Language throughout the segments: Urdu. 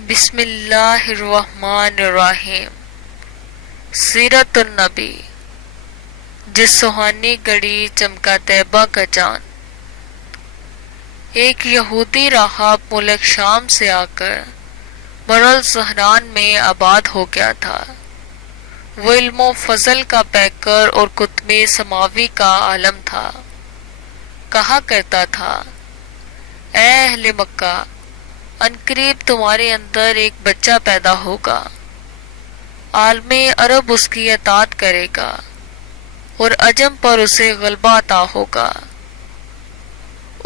بسم اللہ الرحمن الرحیم۔ سیرت النبی۔ جس سہانی گھڑی چمکا طیبہ کا چاند۔ ایک یہودی راہب ملک شام سے آ کر برالزہران میں آباد ہو گیا تھا۔ وہ علم و فضل کا پیکر اور کتب سماوی کا عالم تھا۔ کہا کرتا تھا، اے اہل مکہ، عنقریب تمہارے اندر ایک بچہ پیدا ہوگا، عالم عرب اس کی اطاعت کرے گا اور عجم پر اسے غلبہ عطا ہوگا۔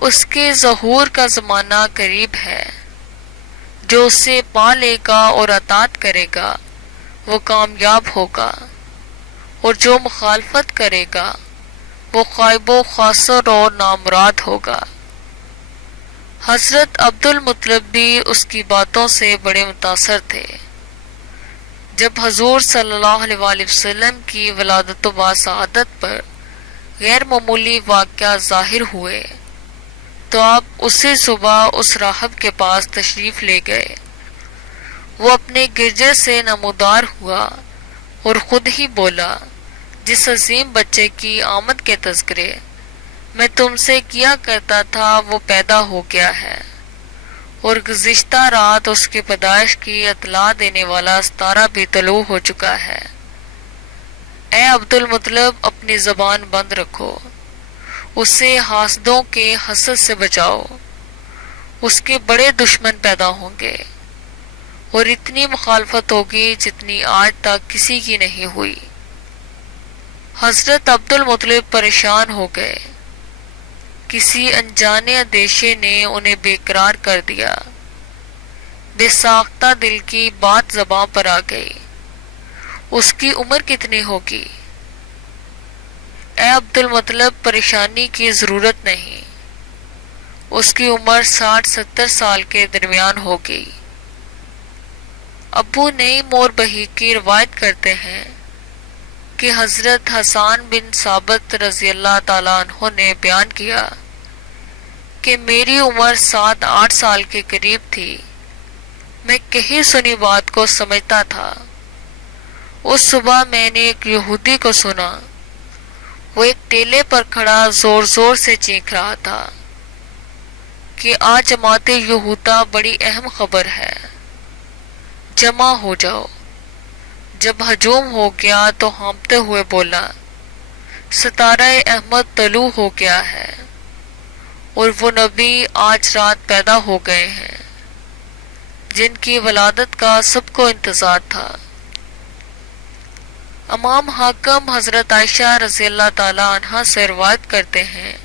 اس کے ظہور کا زمانہ قریب ہے۔ جو اسے پا لے گا اور اطاعت کرے گا وہ کامیاب ہوگا، اور جو مخالفت کرے گا وہ خائب و خاسر اور نامراد ہوگا۔ حضرت عبد المطلب بھی اس کی باتوں سے بڑے متاثر تھے۔ جب حضور صلی اللہ علیہ وآلہ وسلم کی ولادت و باسعادت پر غیر معمولی واقعہ ظاہر ہوئے تو آپ اسی صبح اس راہب کے پاس تشریف لے گئے۔ وہ اپنے گرجے سے نمودار ہوا اور خود ہی بولا، جس عظیم بچے کی آمد کے تذکرے میں تم سے کیا کرتا تھا وہ پیدا ہو گیا ہے، اور گزشتہ رات اس کی پیدائش کی اطلاع دینے والا ستارہ بھی طلوع ہو چکا ہے۔ اے عبد المطلب، اپنی زبان بند رکھو، اسے حاسدوں کے حسد سے بچاؤ۔ اس کے بڑے دشمن پیدا ہوں گے اور اتنی مخالفت ہوگی جتنی آج تک کسی کی نہیں ہوئی۔ حضرت عبد المطلب پریشان ہو گئے۔ کسی انجانے اندیشے نے انہیں بے قرار کر دیا۔ بے ساختہ دل کی بات زباں پر آ گئی، اس کی عمر کتنی ہوگی؟ اے عبد المطلب، پریشانی کی ضرورت نہیں، اس کی عمر 60-70 سال کے درمیان ہوگی۔ ابو نعیم اور بہیقی روایت کرتے ہیں کہ حضرت حسان بن ثابت رضی اللہ تعالیٰ عنہ نے بیان کیا کہ میری عمر 7-8 سال کے قریب تھی۔ میں کہی سنی بات کو سمجھتا تھا۔ اس صبح میں نے ایک یہودی کو سنا، وہ ایک ٹیلے پر کھڑا زور زور سے چیخ رہا تھا کہ آج جماعت یہودہ بڑی اہم خبر ہے، جمع ہو جاؤ۔ جب ہجوم ہو گیا تو ہانپتے ہوئے بولا، ستارہ احمد طلوع ہو گیا ہے اور وہ نبی آج رات پیدا ہو گئے ہیں جن کی ولادت کا سب کو انتظار تھا۔ امام حاکم حضرت عائشہ رضی اللہ تعالیٰ عنہا سے روایت کرتے ہیں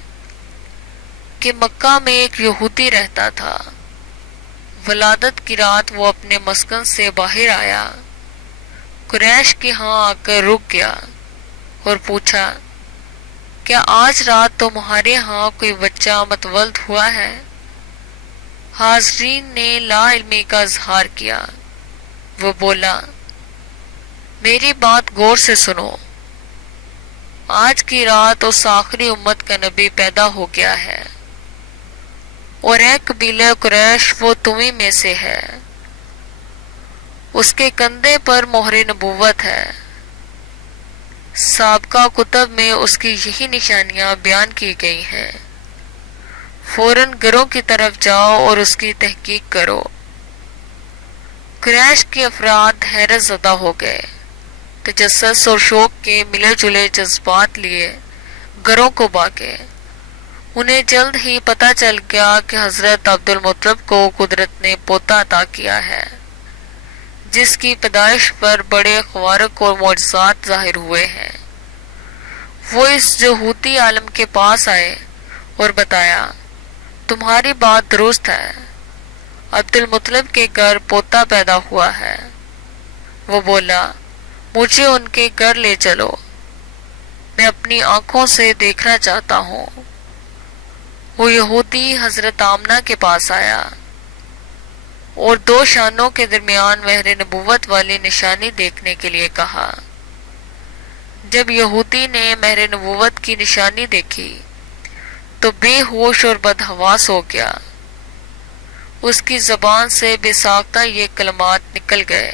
کہ مکہ میں ایک یہودی رہتا تھا۔ ولادت کی رات وہ اپنے مسکن سے باہر آیا، قریش کے ہاں آ کر رک گیا اور پوچھا، کیا آج رات تمہارے ہاں کوئی بچہ متولد ہوا ہے؟ حاضرین نے لا علمی کا اظہار کیا۔ وہ بولا، میری بات غور سے سنو، آج کی رات اس آخری امت کا نبی پیدا ہو گیا ہے، اور اے قبیلہ قریش، وہ تمہیں میں سے ہے۔ اس کے کندھے پر مہر نبوت ہے۔ سابقہ کتب میں اس کی یہی نشانیاں بیان کی گئی ہیں۔ فوراً گھروں کی طرف جاؤ اور اس کی تحقیق کرو۔ قریش کے افراد حیرت زدہ ہو گئے، تجسس اور شوق کے ملے جلے جذبات لیے گھروں کو بھاگے۔ انہیں جلد ہی پتہ چل گیا کہ حضرت عبد المطلب کو قدرت نے پوتا عطا کیا ہے، جس کی پیدائش پر بڑے خوارق اور معجزات ظاہر ہوئے ہیں۔ وہ اس یہودی عالم کے پاس آئے اور بتایا، تمہاری بات درست ہے، عبد المطلب کے گھر پوتا پیدا ہوا ہے۔ وہ بولا، مجھے ان کے گھر لے چلو، میں اپنی آنکھوں سے دیکھنا چاہتا ہوں۔ وہ یہودی حضرت آمنہ کے پاس آیا اور 2 شانوں کے درمیان مہر نبوت والی نشانی دیکھنے کے لیے کہا۔ جب یہودی نے مہر نبوت کی نشانی دیکھی تو بے ہوش اور بدحواس ہو گیا۔ اس کی زبان سے بے ساختہ یہ کلمات نکل گئے: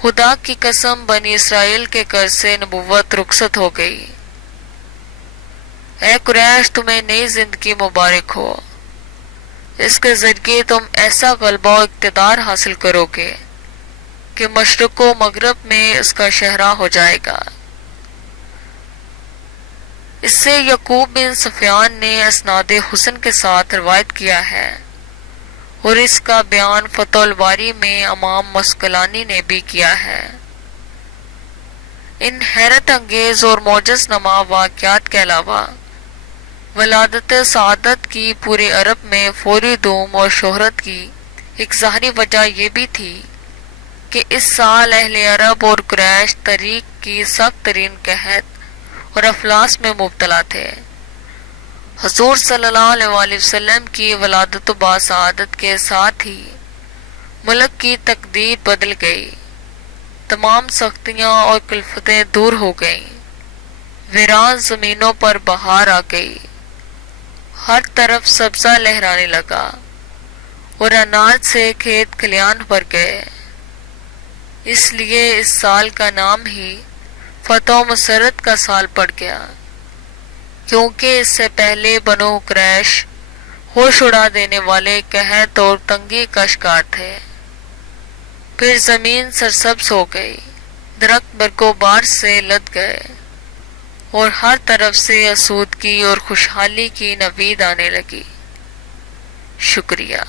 خدا کی قسم، بنی اسرائیل کے گھر سے نبوت رخصت ہو گئی۔ اے قریش، تمہیں نئی زندگی مبارک ہو۔ اس کے ذریعے تم ایسا غلبہ و اقتدار حاصل کرو گے کہ مشرق و مغرب میں اس کا شہرہ ہو جائے گا۔ اس سے یعقوب بن سفیان نے اسناد حسن کے ساتھ روایت کیا ہے، اور اس کا بیان فتح الباری میں امام مسقلانی نے بھی کیا ہے۔ ان حیرت انگیز اور معجز نما واقعات کے علاوہ ولادت سعادت کی پورے عرب میں فوری دھوم اور شہرت کی ایک ظاہری وجہ یہ بھی تھی کہ اس سال اہل عرب اور قریش طریق کی سخت ترین قحط اور افلاس میں مبتلا تھے۔ حضور صلی اللہ علیہ وآلہ وسلم کی ولادت و باسعادت کے ساتھ ہی ملک کی تقدیر بدل گئی، تمام سختیاں اور کلفتیں دور ہو گئیں، ویران زمینوں پر بہار آ گئی، ہر طرف سبزہ لہرانے لگا اور اناج سے کھیت کھلیان بھر گئے۔ اس لیے اس سال کا نام ہی فتح و مسرت کا سال پڑ گیا، کیونکہ اس سے پہلے بنو قریش ہوش اڑا دینے والے قحط اور تنگی کا شکار تھے۔ پھر زمین سرسبز ہو گئی، درخت برگو بار سے لد گئے اور ہر طرف سے آسودگی اور خوشحالی کی نوید آنے لگی۔ شکریہ۔